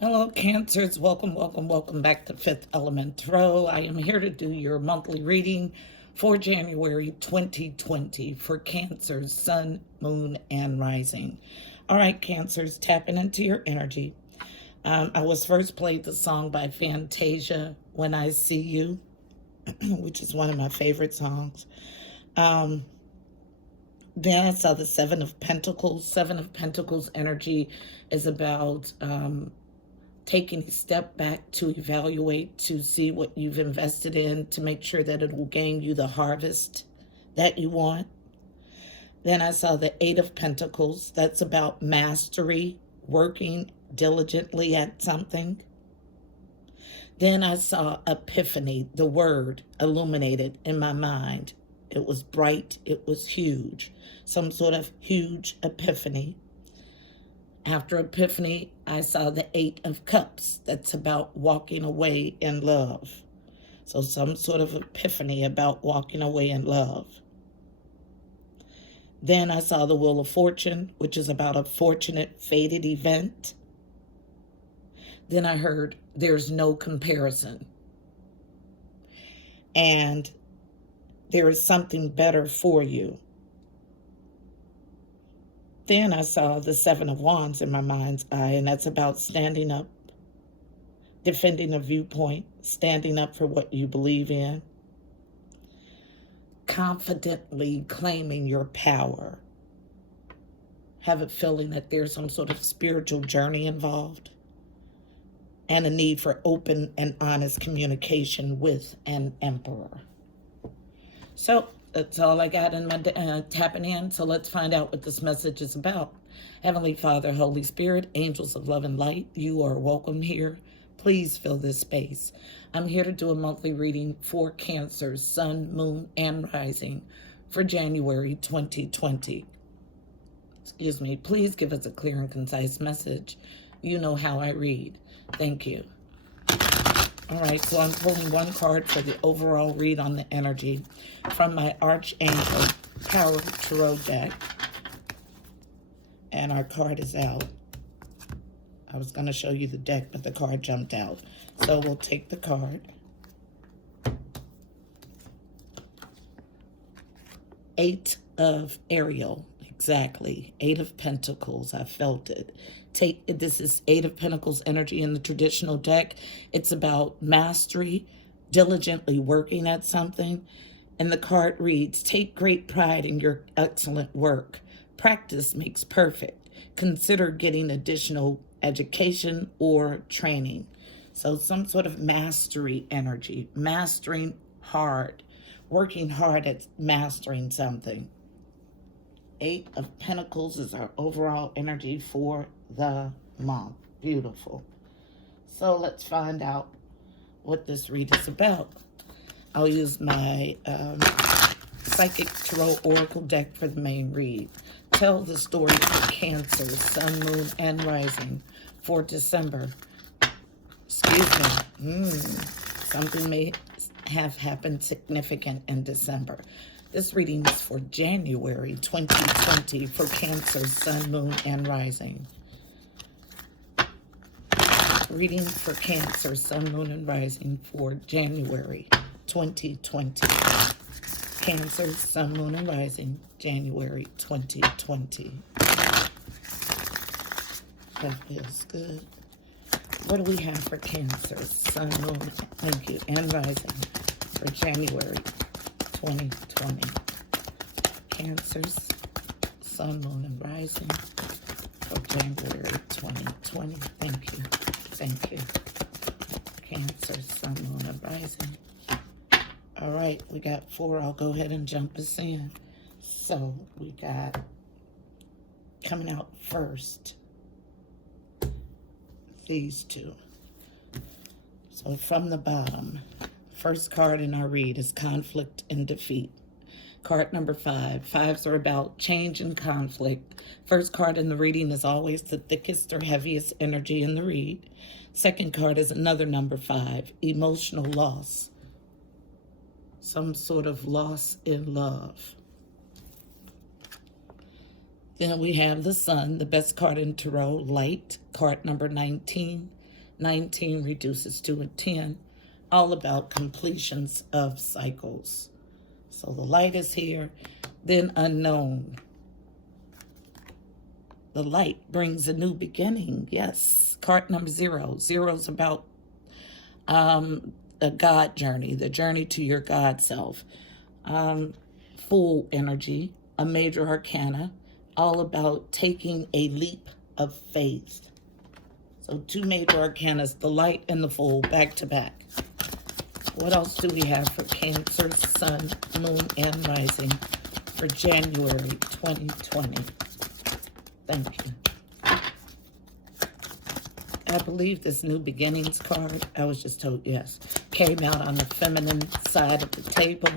Hello, Cancers. Welcome, welcome, welcome back to Fifth Element Tarot. I am here to do your monthly reading for January 2020 for Cancers, Sun, Moon, and Rising. All right, Cancers, tapping into your energy. I was first played the song by Fantasia, When I See You, which is one of my favorite songs. Then I saw the Seven of Pentacles. Seven of Pentacles energy is about taking a step back to evaluate, to see what you've invested in, to make sure that it will gain you the harvest that you want. Then I saw the Eight of Pentacles. That's about mastery, working diligently at something. Then I saw Epiphany, the word illuminated in my mind. It was bright, it was huge, some sort of huge epiphany. After Epiphany, I saw the Eight of Cups. That's about walking away in love. So some sort of epiphany about walking away in love. Then I saw the Wheel of Fortune, which is about a fortunate, fated event. Then I heard there's no comparison. And there is something better for you. Then I saw the Seven of Wands in my mind's eye, and that's about standing up, defending a viewpoint, standing up for what you believe in, confidently claiming your power. Have a feeling that there's some sort of spiritual journey involved, and a need for open and honest communication with an emperor. So that's all I got in my tapping in. So let's find out what this message is about. Heavenly Father, Holy Spirit, angels of love and light, you are welcome here. Please fill this space. I'm here to do a monthly reading for Cancer, Sun, Moon, and Rising for January 2020. Excuse me. Please give us a clear and concise message. You know how I read. Thank you. All right, so I'm pulling one card for the overall read on the energy from my Archangel Power Tarot deck. And our card is out. I was going to show you the deck, but the card jumped out. So we'll take the card. Eight of Ariel, exactly. Eight of Pentacles, I felt it. This is Eight of Pentacles energy in the traditional deck. It's about mastery, diligently working at something. And the card reads, take great pride in your excellent work. Practice makes perfect. Consider getting additional education or training. So some sort of mastery energy, mastering hard, working hard at mastering something. Eight of Pentacles is our overall energy for the month. Beautiful. So let's find out what this read is about. I'll use my Psychic Tarot Oracle deck for the main read. Tell the story for Cancer, Sun, Moon, and Rising for December. Excuse me. Something may have happened significant in December. This reading is for January 2020 for Cancer, Sun, Moon, and Rising. Reading for Cancer, Sun, Moon, and Rising for January 2020. Cancer, Sun, Moon, and Rising, January 2020. That feels good. What do we have for Cancer, Sun, Moon, thank you, and Rising for January 2020. Cancers, Sun, Moon, and Rising for January 2020. Thank you. Thank you. Cancer, Sun, Moon, and Rising. All right, we got 4. I'll go ahead and jump us in. So we got coming out first, these two. So from the bottom, first card in our read is Conflict and Defeat. Card number 5. Fives are about change and conflict. First card in the reading is always the thickest or heaviest energy in the read. Second card is another number 5, emotional loss. Some sort of loss in love. Then we have the Sun, the best card in Tarot, light, card number 19. 19 reduces to a 10, all about completions of cycles. So the light is here, then unknown. The light brings a new beginning. Yes, card number 0. 0 is about a God journey, the journey to your God self. Full energy, a major arcana, all about taking a leap of faith. So 2 major arcanas, the light and the full, back to back. What else do we have for Cancer, Sun, Moon, and Rising for January 2020? Thank you. I believe this New Beginnings card, I was just told yes, came out on the feminine side of the table.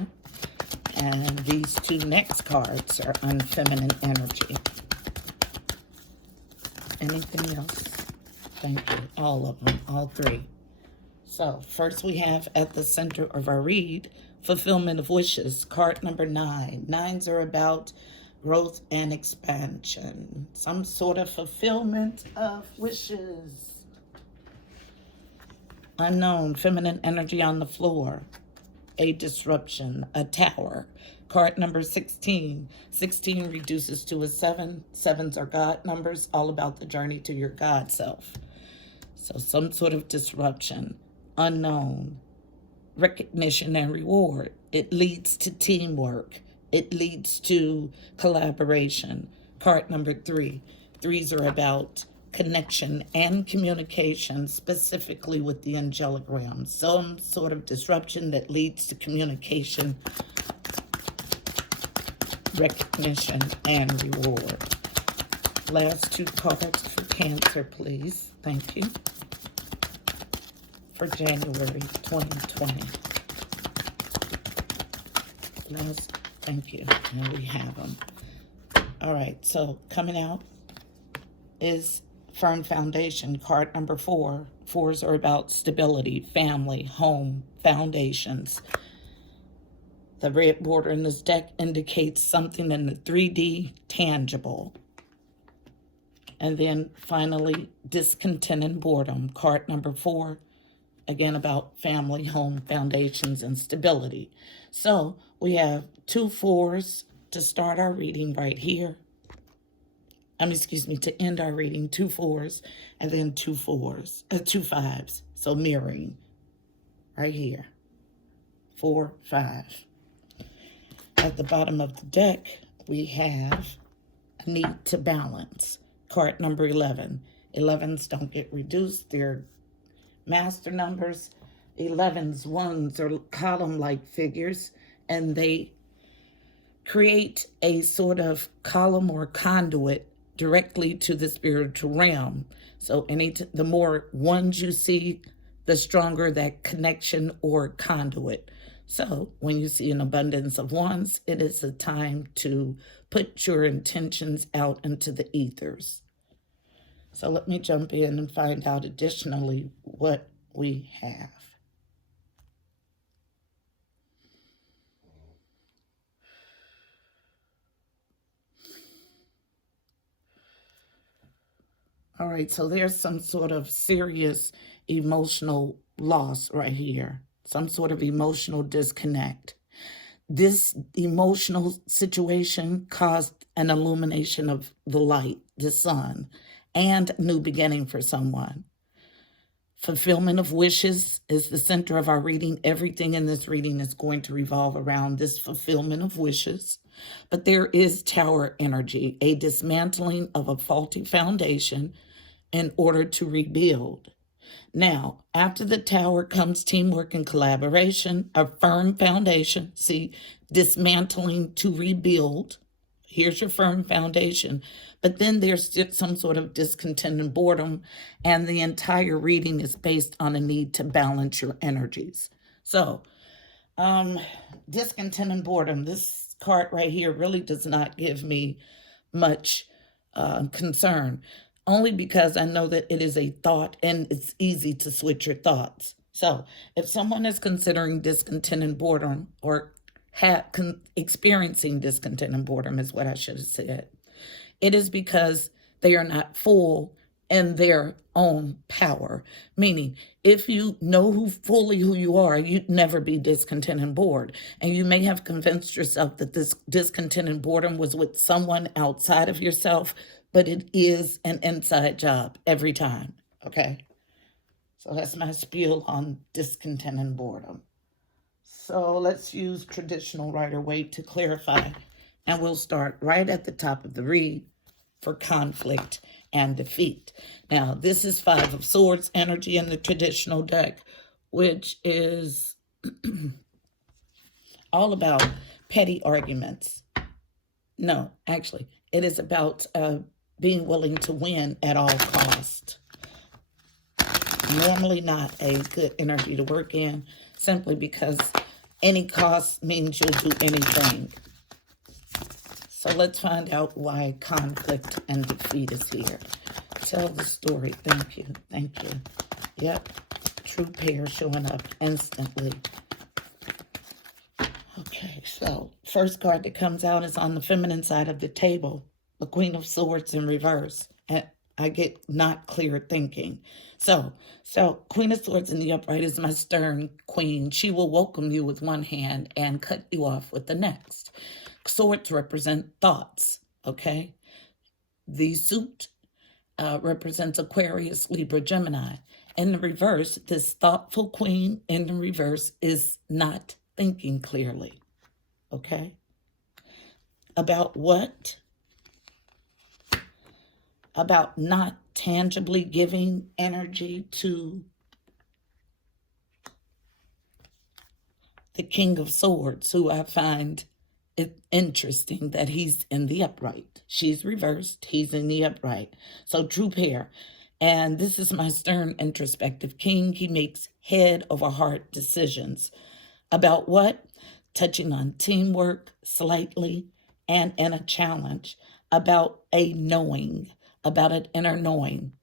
And these 2 next cards are on feminine energy. Anything else? Thank you. All of them, all 3. So first we have at the center of our read, fulfillment of wishes, card number 9. 9s are about growth and expansion. Some sort of fulfillment of wishes. Unknown, feminine energy on the floor. A disruption, a tower. Card number 16. 16 reduces to a 7. 7s are God numbers, all about the journey to your God self. So some sort of disruption. Unknown, recognition and reward. It leads to teamwork. It leads to collaboration. Card number 3. 3s are about connection and communication, specifically with the angelic realm. Some sort of disruption that leads to communication, recognition, and reward. Last 2 cards for Cancer, please. Thank you. For January 2020. Thank you. And we have them. All right, so coming out is Firm Foundation, card number 4. 4s are about stability, family, home, foundations. The red border in this deck indicates something in the 3D tangible. And then finally, discontent and boredom, card number 4. Again, about family, home, foundations, and stability. So we have 2 4s to start our reading right here. To end our reading, 2 4s, and then 2 5s. So mirroring right here. 4, 5. At the bottom of the deck, we have a need to balance. Card number 11. 11s don't get reduced. They're master numbers. 11s, 1s are column-like figures, and they create a sort of column or conduit directly to the spiritual realm. So the more 1s you see, the stronger that connection or conduit. So when you see an abundance of 1s, it is a time to put your intentions out into the ethers. So let me jump in and find out additionally what we have. All right, so there's some sort of serious emotional loss right here, some sort of emotional disconnect. This emotional situation caused an illumination of the light, the sun, and new beginning for someone. Fulfillment of wishes is the center of our reading. Everything in this reading is going to revolve around this fulfillment of wishes. But there is tower energy, a dismantling of a faulty foundation in order to rebuild. Now, after the tower comes teamwork and collaboration, a firm foundation. See, dismantling to rebuild. Here's your firm foundation. But then there's some sort of discontent and boredom, and the entire reading is based on a need to balance your energies. So, discontent and boredom. This card right here really does not give me much concern, only because I know that it is a thought and it's easy to switch your thoughts. So if someone is considering discontent and boredom, or experiencing discontent and boredom is what I should have said, it is because they are not full in their own power. Meaning, if you know fully who you are, you'd never be discontent and bored. And you may have convinced yourself that this discontent and boredom was with someone outside of yourself, but it is an inside job every time, okay? So that's my spiel on discontent and boredom. So let's use traditional Rider-Waite to clarify, and we'll start right at the top of the read for conflict and defeat. Now, this is Five of Swords energy in the traditional deck, which is all about petty arguments. No, actually, it is about being willing to win at all cost. Normally not a good energy to work in, simply because any cost means you'll do anything. So let's find out why conflict and defeat is here. Tell the story. Thank you. Thank you. Yep. True pair showing up instantly. Okay, so first card that comes out is on the feminine side of the table. The Queen of Swords in reverse. And I get not clear thinking. So Queen of Swords in the upright is my stern queen. She will welcome you with one hand and cut you off with the next. Swords represent thoughts, okay? The suit represents Aquarius, Libra, Gemini. In the reverse, this thoughtful queen in the reverse is not thinking clearly, okay? About what? About not tangibly giving energy to the King of Swords, who I find it interesting that he's in the upright. She's reversed, he's in the upright. So true pair. And this is my stern, introspective king. He makes head over heart decisions. About what? Touching on teamwork slightly and in a challenge. About a knowing, about an inner knowing.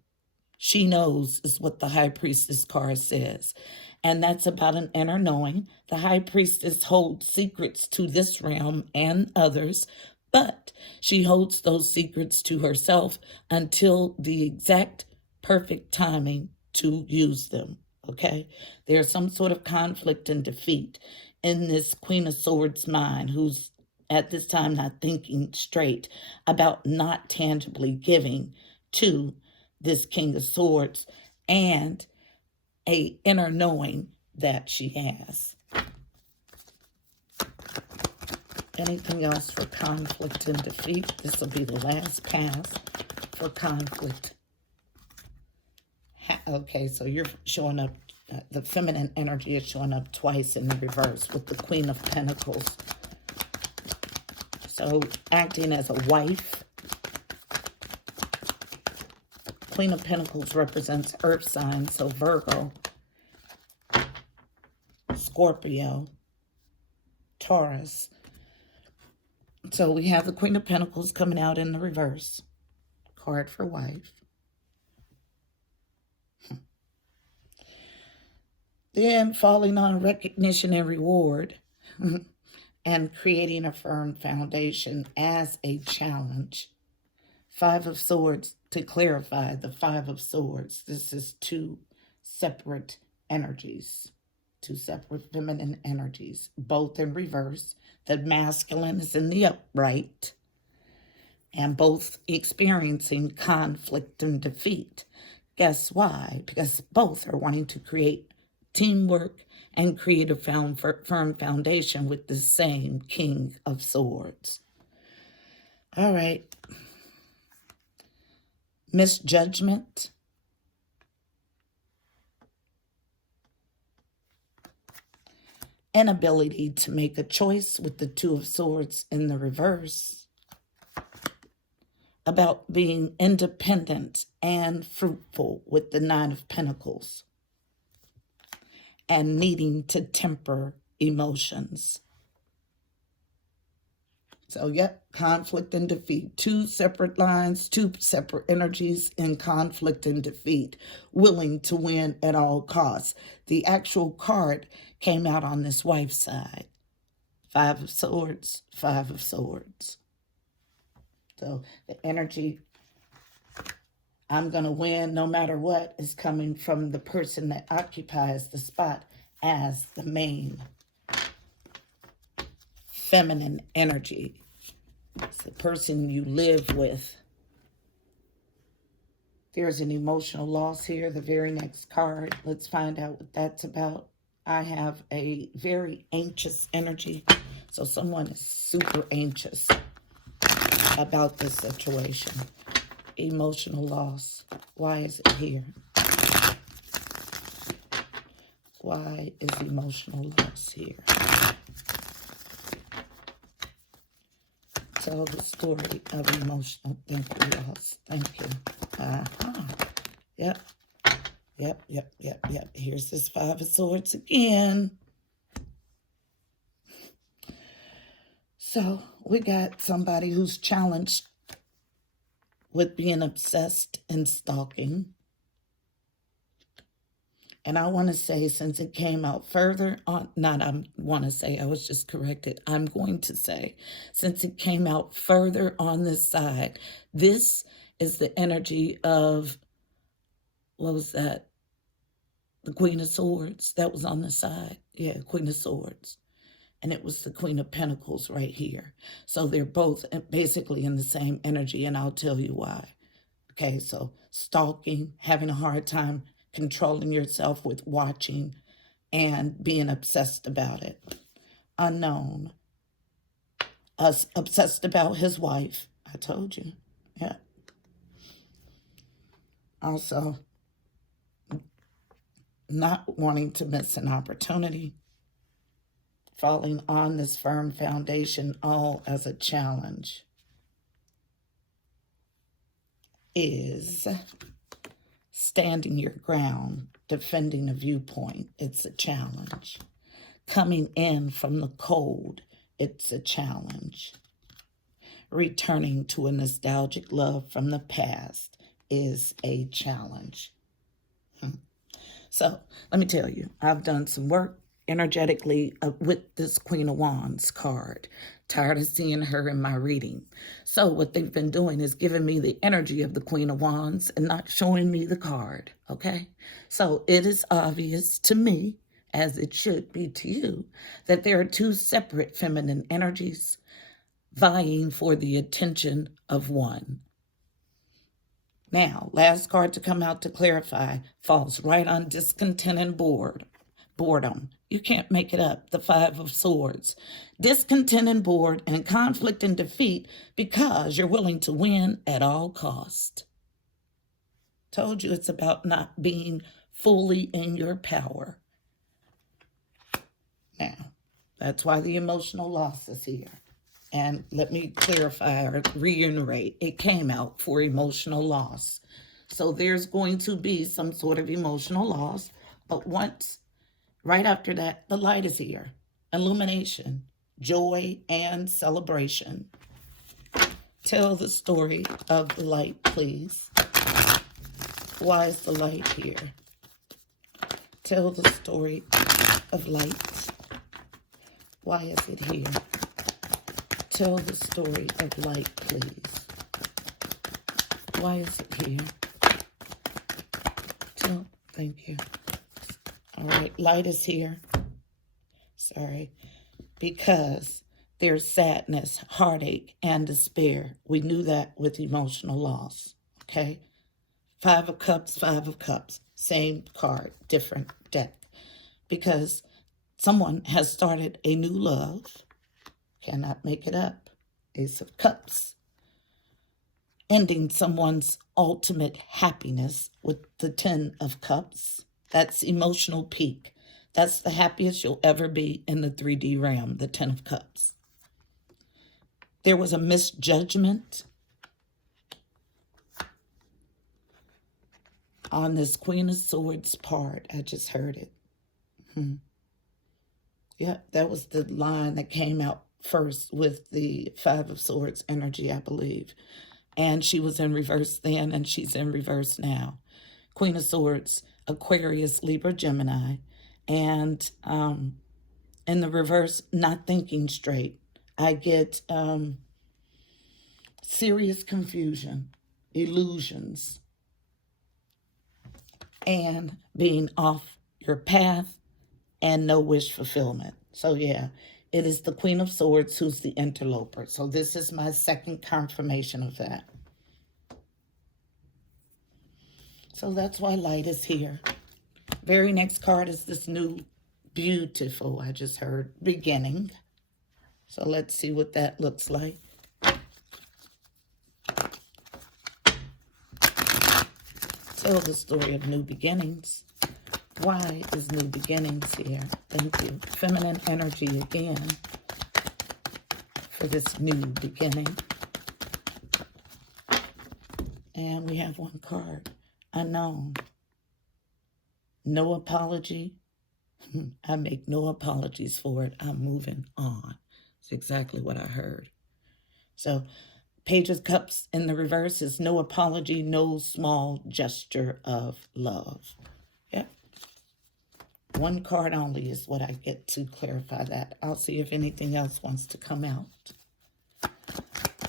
She knows is what the High Priestess card says. And that's about an inner knowing. The High Priestess holds secrets to this realm and others, but she holds those secrets to herself until the exact perfect timing to use them, okay? There's some sort of conflict and defeat in this Queen of Swords mind, who's at this time not thinking straight about not tangibly giving to this King of Swords and a inner knowing that she has. Anything else for conflict and defeat? This will be the last pass for conflict. Okay, so you're showing up, the feminine energy is showing up twice in the reverse with the Queen of Pentacles. So acting as a wife. Queen of Pentacles represents earth signs, so Virgo, Scorpio, Taurus. So we have the Queen of Pentacles coming out in the reverse. Card for wife. Then falling on recognition and reward and creating a firm foundation as a challenge. Five of Swords, to clarify, the Five of Swords. This is two separate energies, two separate feminine energies, both in reverse. The masculine is in the upright, and both experiencing conflict and defeat. Guess why? Because both are wanting to create teamwork and create a firm foundation with the same King of Swords. All right. Misjudgment. Inability to make a choice with the Two of Swords in the reverse. About being independent and fruitful with the Nine of Pentacles. And needing to temper emotions. So, yep, conflict and defeat. Two separate lines, two separate energies in conflict and defeat, willing to win at all costs. The actual card came out on this wife's side. Five of Swords, Five of Swords. So the energy I'm going to win no matter what is coming from the person that occupies the spot as the main feminine energy. It's the person you live with. There's an emotional loss here, the very next card. Let's find out what that's about. I have a very anxious energy. So someone is super anxious about this situation. Emotional loss. Why is it here? Why is emotional loss here? Tell the story of emotional loss. Thank you. Yep. Here's this Five of Swords again. So we got somebody who's challenged with being obsessed and stalking. And I want to say, since it came out further on, I was just corrected. I'm going to say, since it came out further on this side, this is the energy of, what was that? The Queen of Swords. That was on the side. Yeah, Queen of Swords. And it was the Queen of Pentacles right here. So they're both basically in the same energy, and I'll tell you why. Okay, so stalking, having a hard time controlling yourself with watching, and being obsessed about it. Unknown. Obsessed about his wife. I told you. Yeah. Also, not wanting to miss an opportunity. Falling on this firm foundation, all as a challenge. Is standing your ground, defending a viewpoint. It's a challenge. Coming in from the cold. It's a challenge. Returning to a nostalgic love from the past is a challenge. So let me tell you, I've done some work energetically with this Queen of Wands card. Tired of seeing her in my reading. So what they've been doing is giving me the energy of the Queen of Wands and not showing me the card, okay? So it is obvious to me, as it should be to you, that there are two separate feminine energies vying for the attention of one. Now, last card to come out to clarify falls right on discontent and boredom. You can't make it up. The Five of Swords. Discontent and bored and conflict and defeat because you're willing to win at all cost. Told you it's about not being fully in your power. Now, that's why the emotional loss is here. And let me clarify or reiterate, it came out for emotional loss. So there's going to be some sort of emotional loss, but right after that, the light is here. Illumination, joy, and celebration. Tell the story of the light, please. Why is the light here? Tell the story of light. Why is it here? Tell the story of light, please. Why is it here? Thank you. All right, light is here. Sorry. Because there's sadness, heartache, and despair. We knew that with emotional loss, okay? Five of Cups, same card, different deck. Because someone has started a new love. Cannot make it up. Ace of Cups. Ending someone's ultimate happiness with the Ten of Cups. That's emotional peak. That's the happiest you'll ever be in the 3D realm, the Ten of Cups. There was a misjudgment on this Queen of Swords part. I just heard it. Yeah, that was the line that came out first with the Five of Swords energy, I believe. And she was in reverse then, and she's in reverse now. Queen of Swords, Aquarius, Libra, Gemini. And in the reverse, not thinking straight. I get serious confusion, illusions, and being off your path and no wish fulfillment. So yeah, it is the Queen of Swords who's the interloper. So this is my second confirmation of that. So that's why light is here. Very next card is this new, beautiful, I just heard, beginning. So let's see what that looks like. Tell the story of new beginnings. Why is new beginnings here? Thank you. Feminine energy again for this new beginning. And we have one card. Unknown. No apology. I make no apologies for it. I'm moving on. It's exactly what I heard. So, Page of Cups in the reverse is no apology, no small gesture of love. Yep. One card only is what I get to clarify that. I'll see if anything else wants to come out.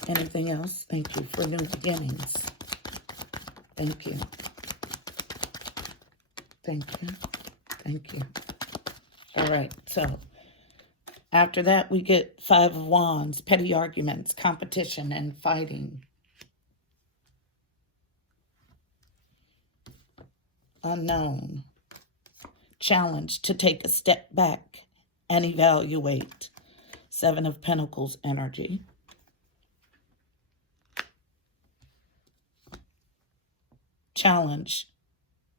Anything else? Thank you for new beginnings. Thank you. Thank you. Thank you. All right, so after that, we get Five of Wands, petty arguments, competition, and fighting. Unknown. Challenge to take a step back and evaluate. Seven of Pentacles energy. Challenge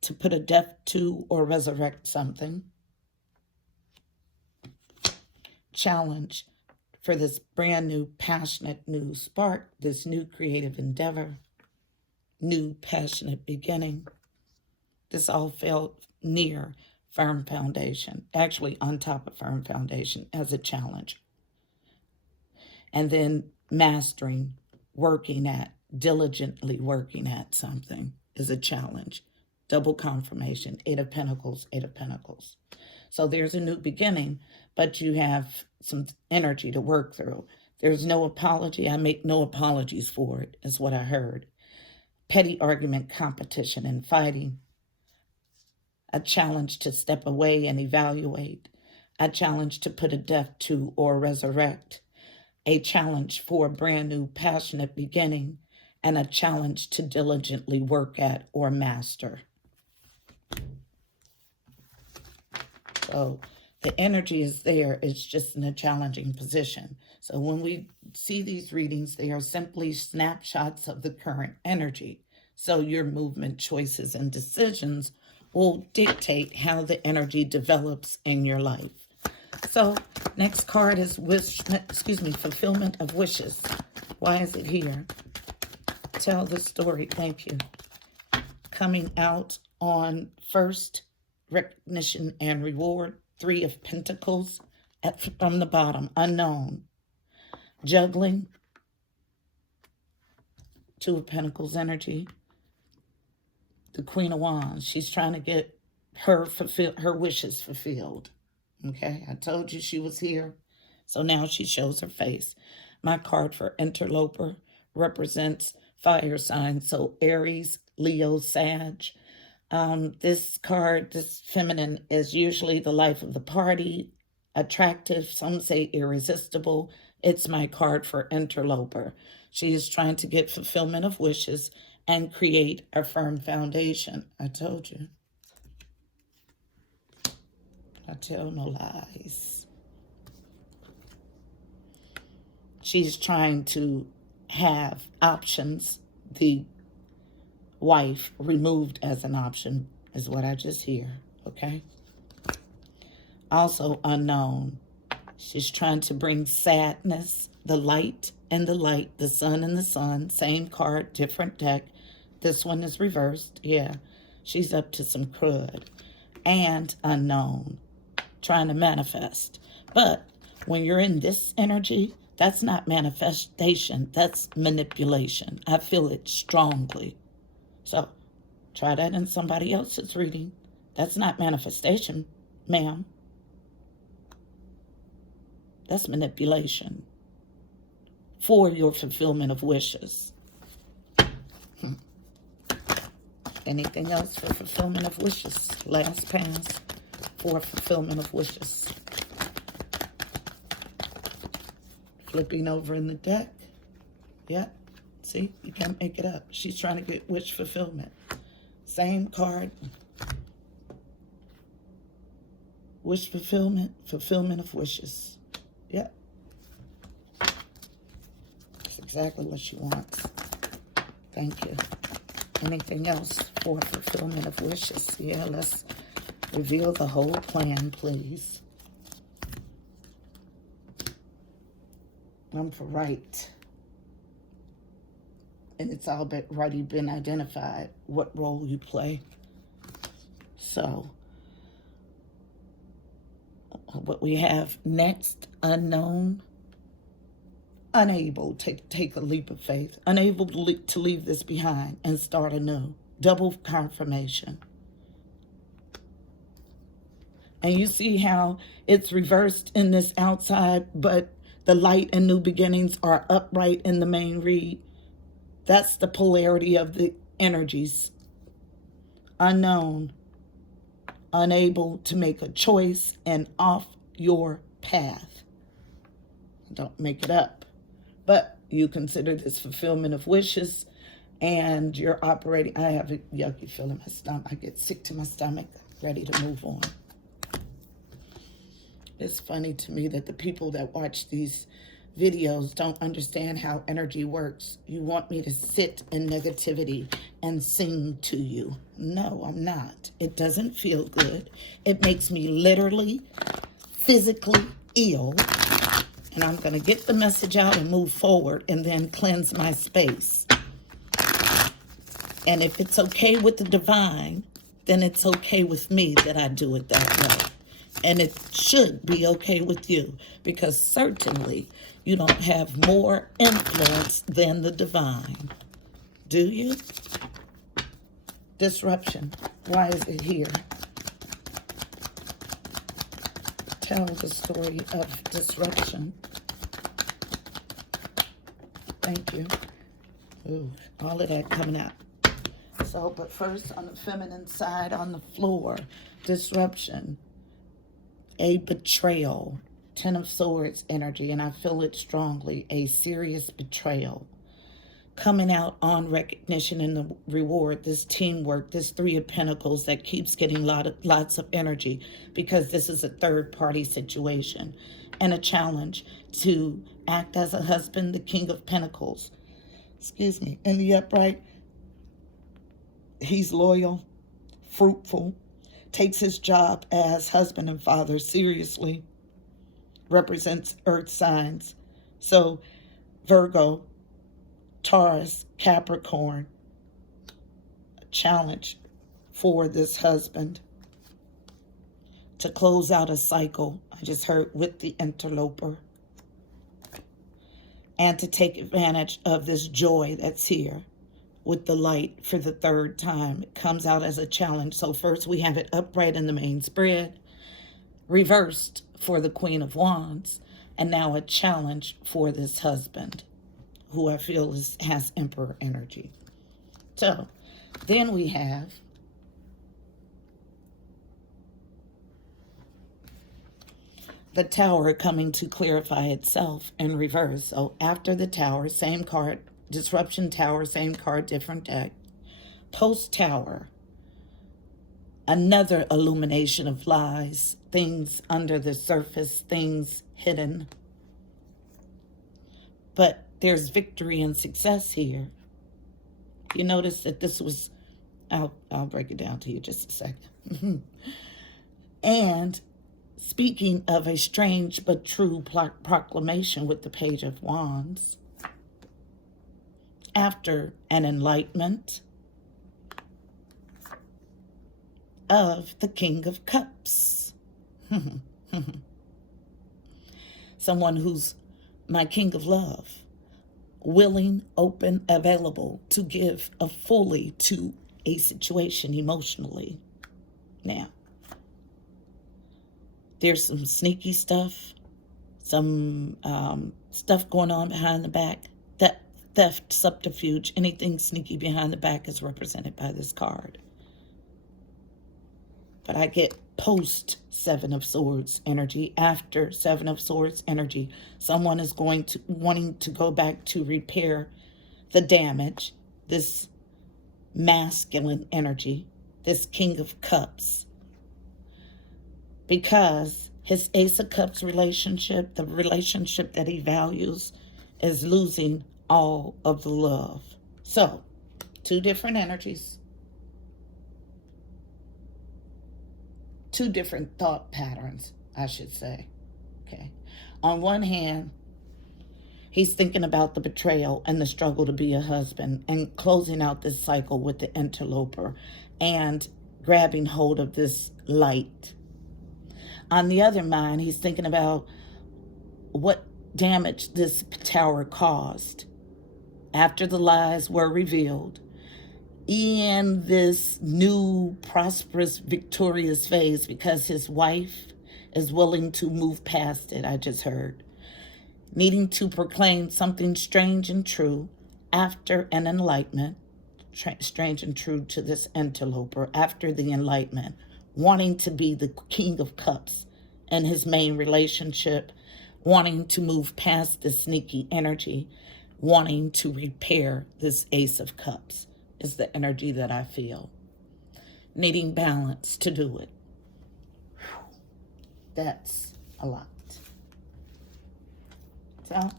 to put a death to or resurrect something. Challenge for this brand new, passionate new spark, this new creative endeavor, new passionate beginning. This all felt near firm foundation, actually on top of firm foundation as a challenge. And then mastering, working at, diligently working at something is a challenge. Double confirmation, Eight of Pentacles, Eight of Pentacles. So there's a new beginning, but you have some energy to work through. There's no apology. I make no apologies for it, is what I heard. Petty argument, competition, and fighting. A challenge to step away and evaluate. A challenge to put a death to or resurrect. A challenge for a brand new, passionate beginning. And a challenge to diligently work at or master. So the energy is there. It's just in a challenging position. So when we see these readings, they are simply snapshots of the current energy. So your movement, choices, and decisions will dictate how the energy develops in your life. So next card is fulfillment of wishes. Why is it here? Tell the story. Thank you. Coming out on first, recognition and reward. Three of Pentacles from the bottom. Unknown. Juggling. Two of Pentacles energy. The Queen of Wands. She's trying to get her wishes fulfilled. Okay, I told you she was here. So now she shows her face. My card for Interloper represents fire signs. So Aries, Leo, Sag. This card, this feminine, is usually the life of the party, attractive, some say irresistible. It's my card for Interloper. She is trying to get fulfillment of wishes and create a firm foundation. I told you. I tell no lies. She's trying to have options. The wife removed as an option is what I just hear, okay? Also unknown. She's trying to bring sadness, the light and the light, the sun and the sun. Same card, different deck. This one is reversed. Yeah, she's up to some crud. And unknown. Trying to manifest. But when you're in this energy, that's not manifestation. That's manipulation. I feel it strongly. So try that in somebody else's reading. That's not manifestation, ma'am. That's manipulation for your fulfillment of wishes. Anything else for fulfillment of wishes? Last pass for fulfillment of wishes. Flipping over in the deck. Yep. See, you can't make it up. She's trying to get wish fulfillment. Same card. Wish fulfillment, fulfillment of wishes. Yep. That's exactly what she wants. Thank you. Anything else for fulfillment of wishes? Yeah, let's reveal the whole plan, please. For right. And it's already been identified what role you play. So, what we have next, unknown, unable to take a leap of faith, unable to leave this behind and start anew. Double confirmation. And you see how it's reversed in this outside, but the light and new beginnings are upright in the main read. That's the polarity of the energies. Unknown, unable to make a choice, and off your path. Don't make it up. But you consider this fulfillment of wishes, and you're operating. I have a yucky feeling in my stomach. I get sick to my stomach, ready to move on. It's funny to me that the people that watch these videos don't understand how energy works. You want me to sit in negativity and sing to you. No, I'm not. It doesn't feel good. It makes me literally, physically ill. And I'm going to get the message out and move forward and then cleanse my space. And if it's okay with the divine, then it's okay with me that I do it that way. And it should be okay with you, because certainly you don't have more influence than the divine. Do you? Disruption. Why is it here? Tell the story of disruption. Thank you. Ooh, all of that coming out. So, but first on the feminine side, on the floor, disruption. A betrayal, 10 of Swords energy, and I feel it strongly, a serious betrayal. Coming out on recognition and the reward, this teamwork, this 3 of Pentacles that keeps getting lots of energy, because this is a third-party situation and a challenge to act as a husband, the King of Pentacles. Excuse me. In the upright, he's loyal, fruitful, takes his job as husband and father seriously, represents earth signs. So Virgo, Taurus, Capricorn, a challenge for this husband to close out a cycle. I just heard with the Interloper. And to take advantage of this joy that's here with the light for the 3rd time. It comes out as a challenge. So first we have it upright in the main spread, reversed for the Queen of Wands, and now a challenge for this husband, who I feel has Emperor energy. So then we have the Tower coming to clarify itself in reverse. So after the Tower, same card, Disruption Tower, same card, different deck. Post-Tower, another illumination of lies, things under the surface, things hidden. But there's victory and success here. You notice that this was, I'll break it down to you just a second. And speaking of a strange but true proclamation with the Page of Wands, after an enlightenment of the King of Cups. Someone who's my King of Love, willing, open, available to give fully to a situation emotionally. Now, there's some sneaky stuff, some stuff going on behind the back that theft, subterfuge, anything sneaky behind the back is represented by this card. But I get post Seven of Swords energy, after Seven of Swords energy. Someone is wanting to go back to repair the damage, this masculine energy, this King of Cups. Because his Ace of Cups relationship, the relationship that he values, is losing all of the love. So, two different energies. Two different thought patterns, I should say. Okay. On one hand, he's thinking about the betrayal and the struggle to be a husband and closing out this cycle with the interloper and grabbing hold of this light. On the other mind, he's thinking about what damage this tower caused after the lies were revealed in this new, prosperous, victorious phase, because his wife is willing to move past it, I just heard. Needing to proclaim something strange and true after an enlightenment, strange and true to this interloper, after the enlightenment, wanting to be the King of Cups in his main relationship, wanting to move past the sneaky energy, wanting to repair this Ace of Cups is the energy that I feel. Needing balance to do it. That's a lot. So,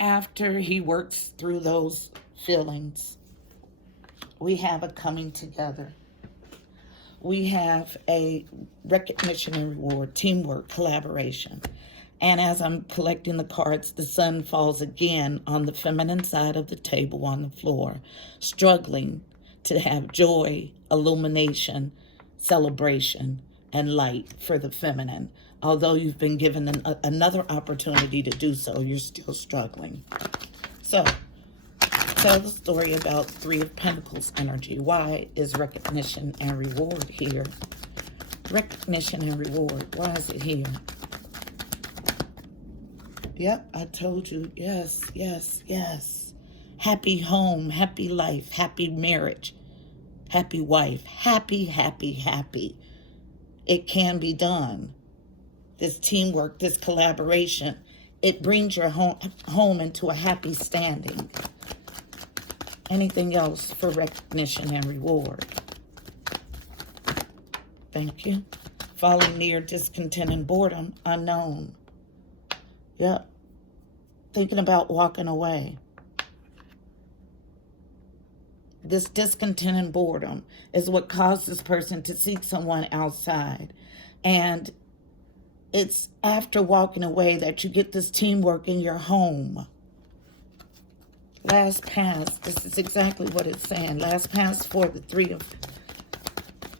after he works through those feelings, we have a coming together. We have a recognition and reward, teamwork, collaboration. And as I'm collecting the cards, the sun falls again on the feminine side of the table on the floor, struggling to have joy, illumination, celebration, and light for the feminine. Although you've been given another opportunity to do so, you're still struggling. So, tell the story about Three of Pentacles energy. Why is recognition and reward here? Recognition and reward. Why is it here? Yep, I told you. Yes, yes, yes. Happy home, happy life, happy marriage, happy wife. Happy, happy, happy. It can be done. This teamwork, this collaboration, it brings your home into a happy standing. Anything else for recognition and reward? Thank you. Falling near discontent and boredom, unknown. Yep. Thinking about walking away. This discontent and boredom is what caused this person to seek someone outside. And it's after walking away that you get this teamwork in your home. Last pass. This is exactly what it's saying. Last pass for the Three of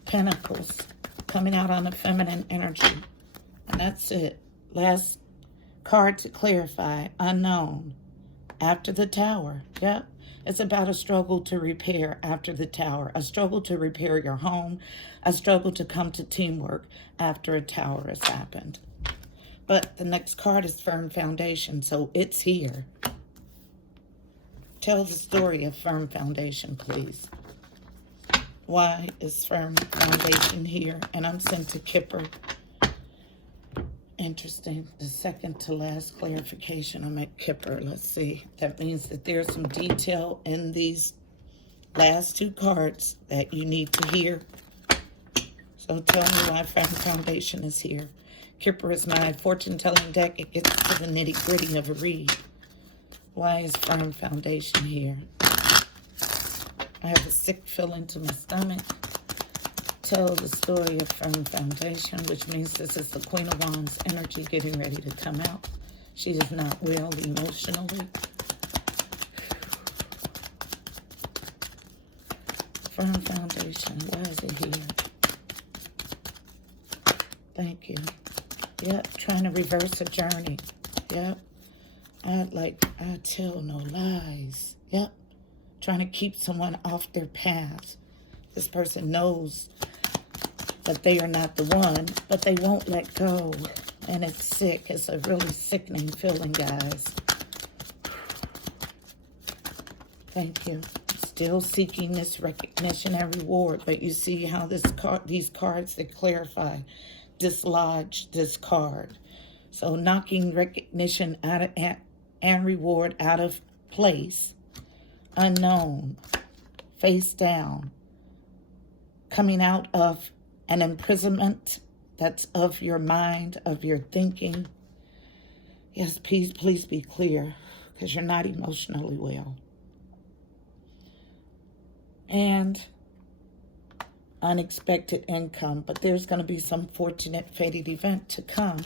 Pentacles. Coming out on the feminine energy. And that's it. Last card to clarify, unknown. After the Tower. Yep. It's about a struggle to repair after the Tower. A struggle to repair your home. A struggle to come to teamwork after a tower has happened. But the next card is Firm Foundation, so it's here. Tell the story of Firm Foundation, please. Why is Firm Foundation here? And I'm sent to Kipper. Interesting. The second to last clarification, I'm at Kipper. Let's see. That means that there's some detail in these last two cards that you need to hear. So tell me why Firm Foundation is here. Kipper is my fortune-telling deck. It gets to the nitty-gritty of a read. Why is Firm Foundation here? I have a sick feeling to my stomach. Tell the story of Firm Foundation, which means this is the Queen of Wands energy getting ready to come out. She is not well emotionally. Firm Foundation, why is it here? Thank you. Yep, trying to reverse a journey. Yep. I tell no lies. Yep. Trying to keep someone off their path. This person knows that they are not the one, but they won't let go. And it's sick. It's a really sickening feeling, guys. Thank you. Still seeking this recognition and reward, but you see how these cards that clarify dislodge this card. So knocking recognition out of and reward out of place, unknown, face down, coming out of an imprisonment that's of your mind, of your thinking. Yes, please be clear, because you're not emotionally well. And unexpected income, but there's going to be some fortunate fated event to come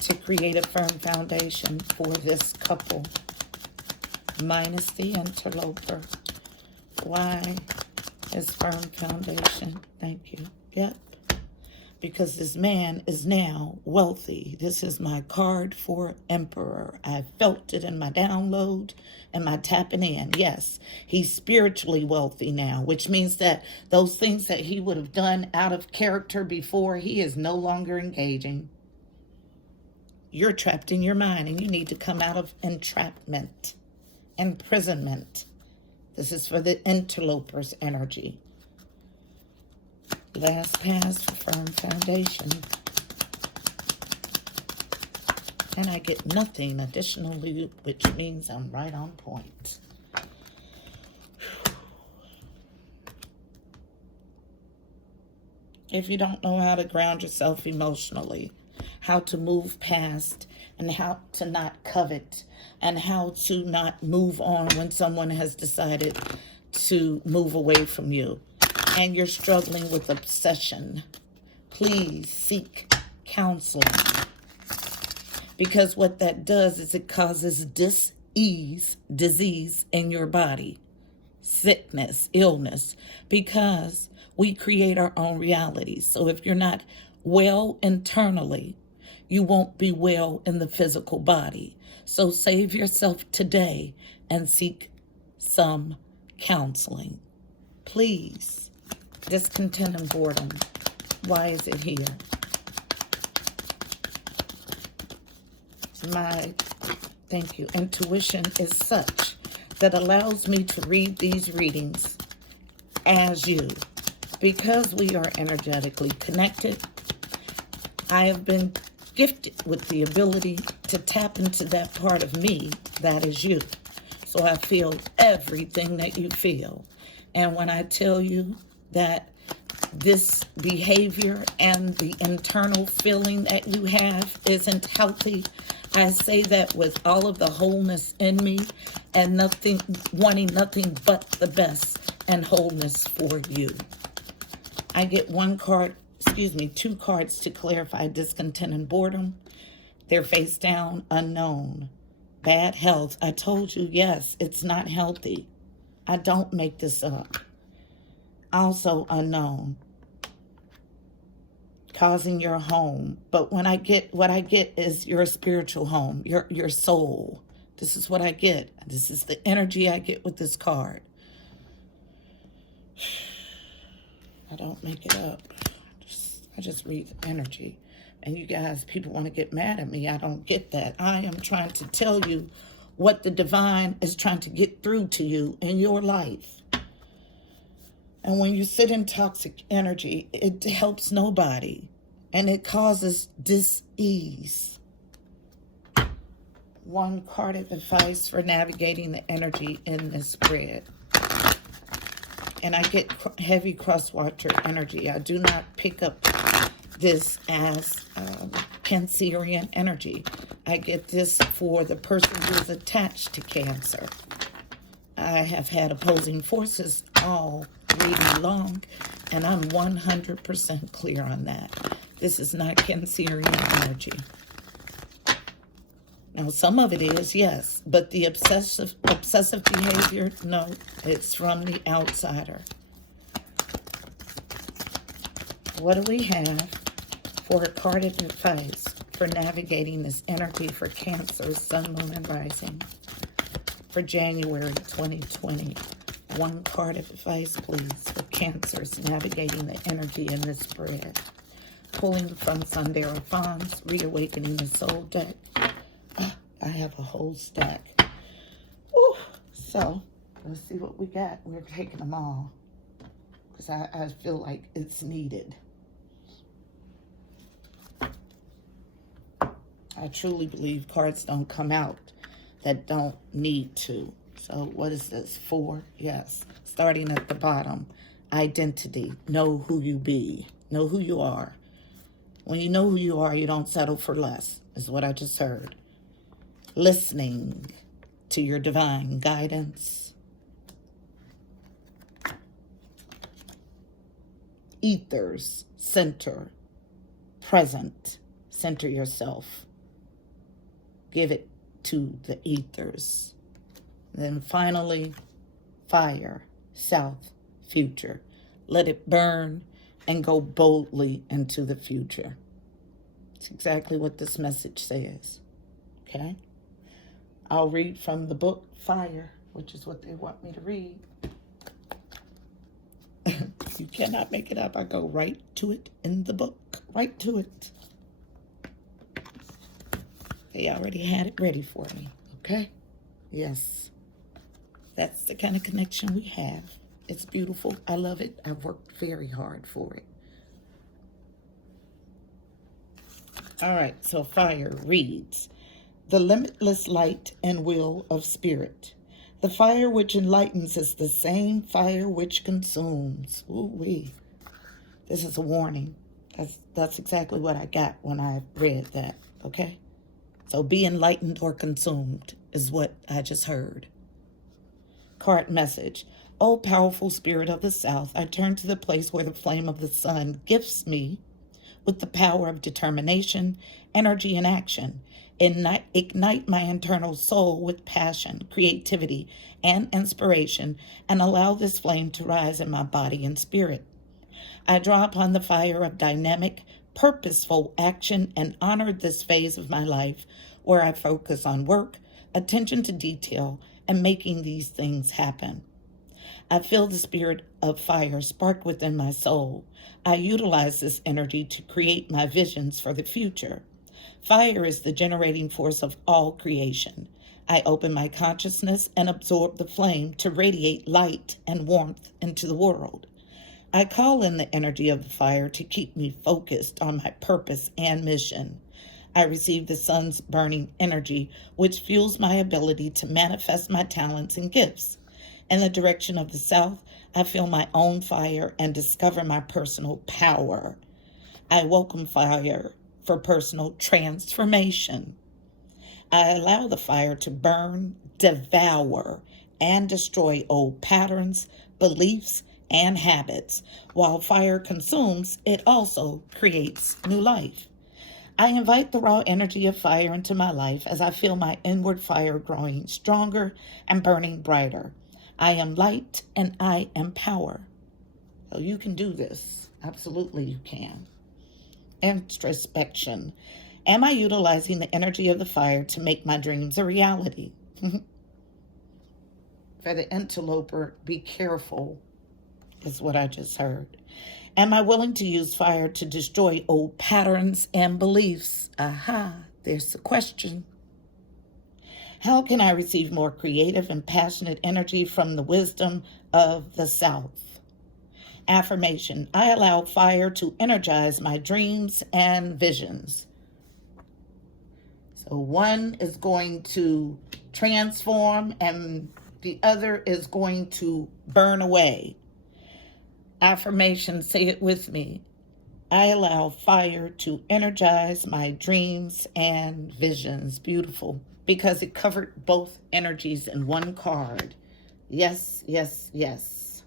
to create a firm foundation for this couple. Minus the interloper. Why is firm foundation? Thank you. Yep. Because this man is now wealthy. This is my card for Emperor. I felt it in my download and my tapping in. Yes, he's spiritually wealthy now, which means that those things that he would have done out of character before, he is no longer engaging. You're trapped in your mind and you need to come out of entrapment, imprisonment. This is for the interloper's energy. Last pass for firm foundation. And I get nothing additionally, which means I'm right on point. If you don't know how to ground yourself emotionally, how to move past, and how to not covet, and how to not move on when someone has decided to move away from you, and you're struggling with obsession, please seek counseling. Because what that does is it causes disease in your body, sickness, illness, because we create our own realities. So if you're not well internally, you won't be well in the physical body. So save yourself today and seek some counseling. Please. Discontent and boredom. Why is it here? My, thank you, intuition is such that allows me to read these readings as you. Because we are energetically connected, I have been gifted with the ability to tap into that part of me that is you. So I feel everything that you feel. And when I tell you that this behavior and the internal feeling that you have isn't healthy, I say that with all of the wholeness in me and wanting nothing but the best and wholeness for you. I get two cards to clarify discontent and boredom. They're face down, unknown. Bad health. I told you, yes, it's not healthy. I don't make this up. Also unknown. Causing your home. But what I get is your spiritual home, your soul. This is what I get. This is the energy I get with this card. I don't make it up. I just read the energy. And you guys, people want to get mad at me. I don't get that. I am trying to tell you what the divine is trying to get through to you in your life. And when you sit in toxic energy, it helps nobody. And it causes dis-ease. One card of advice for navigating the energy in this spread. And I get heavy cross-watcher energy. I do not pick up this as Cancerian energy. I get this for the person who is attached to Cancer. I have had opposing forces all reading long, and I'm 100% clear on that. This is not Cancerian energy. Now, some of it is, yes, but the obsessive behavior, no, it's from the outsider. What do we have for a card of advice for navigating this energy for Cancer, Sun, Moon, and Rising for January 2020? One card of advice, please, for Cancers navigating the energy in this spread. Pulling from Sundara Fonz, Reawakening the Soul deck. I have a whole stack. Ooh, so Let's see what we got. We're taking them all because I feel like it's needed. I truly believe cards don't come out that don't need to. So what is this? 4? Yes. Starting at the bottom. Identity. Know who you be. Know who you are. When you know who you are, you don't settle for less, is what I just heard. Listening to your divine guidance. Ethers. Center. Present. Center yourself. Give it to the ethers. Then finally, fire, south, future. Let it burn and go boldly into the future. It's exactly what this message says. Okay? I'll read from the book Fire, which is what they want me to read. You cannot make it up. I go right to it in the book. Right to it. They already had it ready for me, okay? Yes. That's the kind of connection we have. It's beautiful. I love it. I've worked very hard for it. All right, so fire reads, the limitless light and will of spirit. The fire which enlightens is the same fire which consumes. Ooh-wee. This is a warning. That's exactly what I got when I read that, okay? So be enlightened or consumed is what I just heard. Card message. O powerful spirit of the South, I turn to the place where the flame of the sun gifts me with the power of determination, energy, and action. Ignite my internal soul with passion, creativity, and inspiration, and allow this flame to rise in my body and spirit. I draw upon the fire of dynamic, purposeful action and honor this phase of my life where I focus on work, attention to detail, and making these things happen. I feel the spirit of fire spark within my soul. I utilize this energy to create my visions for the future. Fire is the generating force of all creation. I open my consciousness and absorb the flame to radiate light and warmth into the world. I call in the energy of the fire to keep me focused on my purpose and mission. I receive the sun's burning energy, which fuels my ability to manifest my talents and gifts. In the direction of the South, I feel my own fire and discover my personal power. I welcome fire for personal transformation. I allow the fire to burn, devour, and destroy old patterns, beliefs, and habits. While fire consumes, it also creates new life. I invite the raw energy of fire into my life as I feel my inward fire growing stronger and burning brighter. I am light and I am power. So you can do this. Absolutely you can. Introspection. Am I utilizing the energy of the fire to make my dreams a reality? For the interloper, be careful, is what I just heard. Am I willing to use fire to destroy old patterns and beliefs? Aha, there's the question. How can I receive more creative and passionate energy from the wisdom of the South? Affirmation. I allow fire to energize my dreams and visions. So one is going to transform and the other is going to burn away. Affirmation, say it with me. I allow fire to energize my dreams and visions. Beautiful. Because it covered both energies in one card. Yes, yes, yes.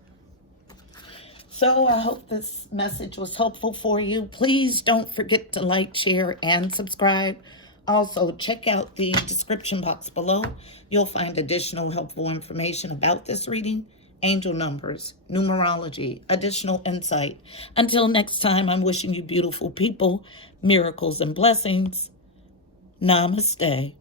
So I hope this message was helpful for you. Please don't forget to like, share, and subscribe. Also, check out the description box below. You'll find additional helpful information about this reading, angel numbers, numerology, additional insight. Until next time, I'm wishing you beautiful people, miracles and blessings. Namaste.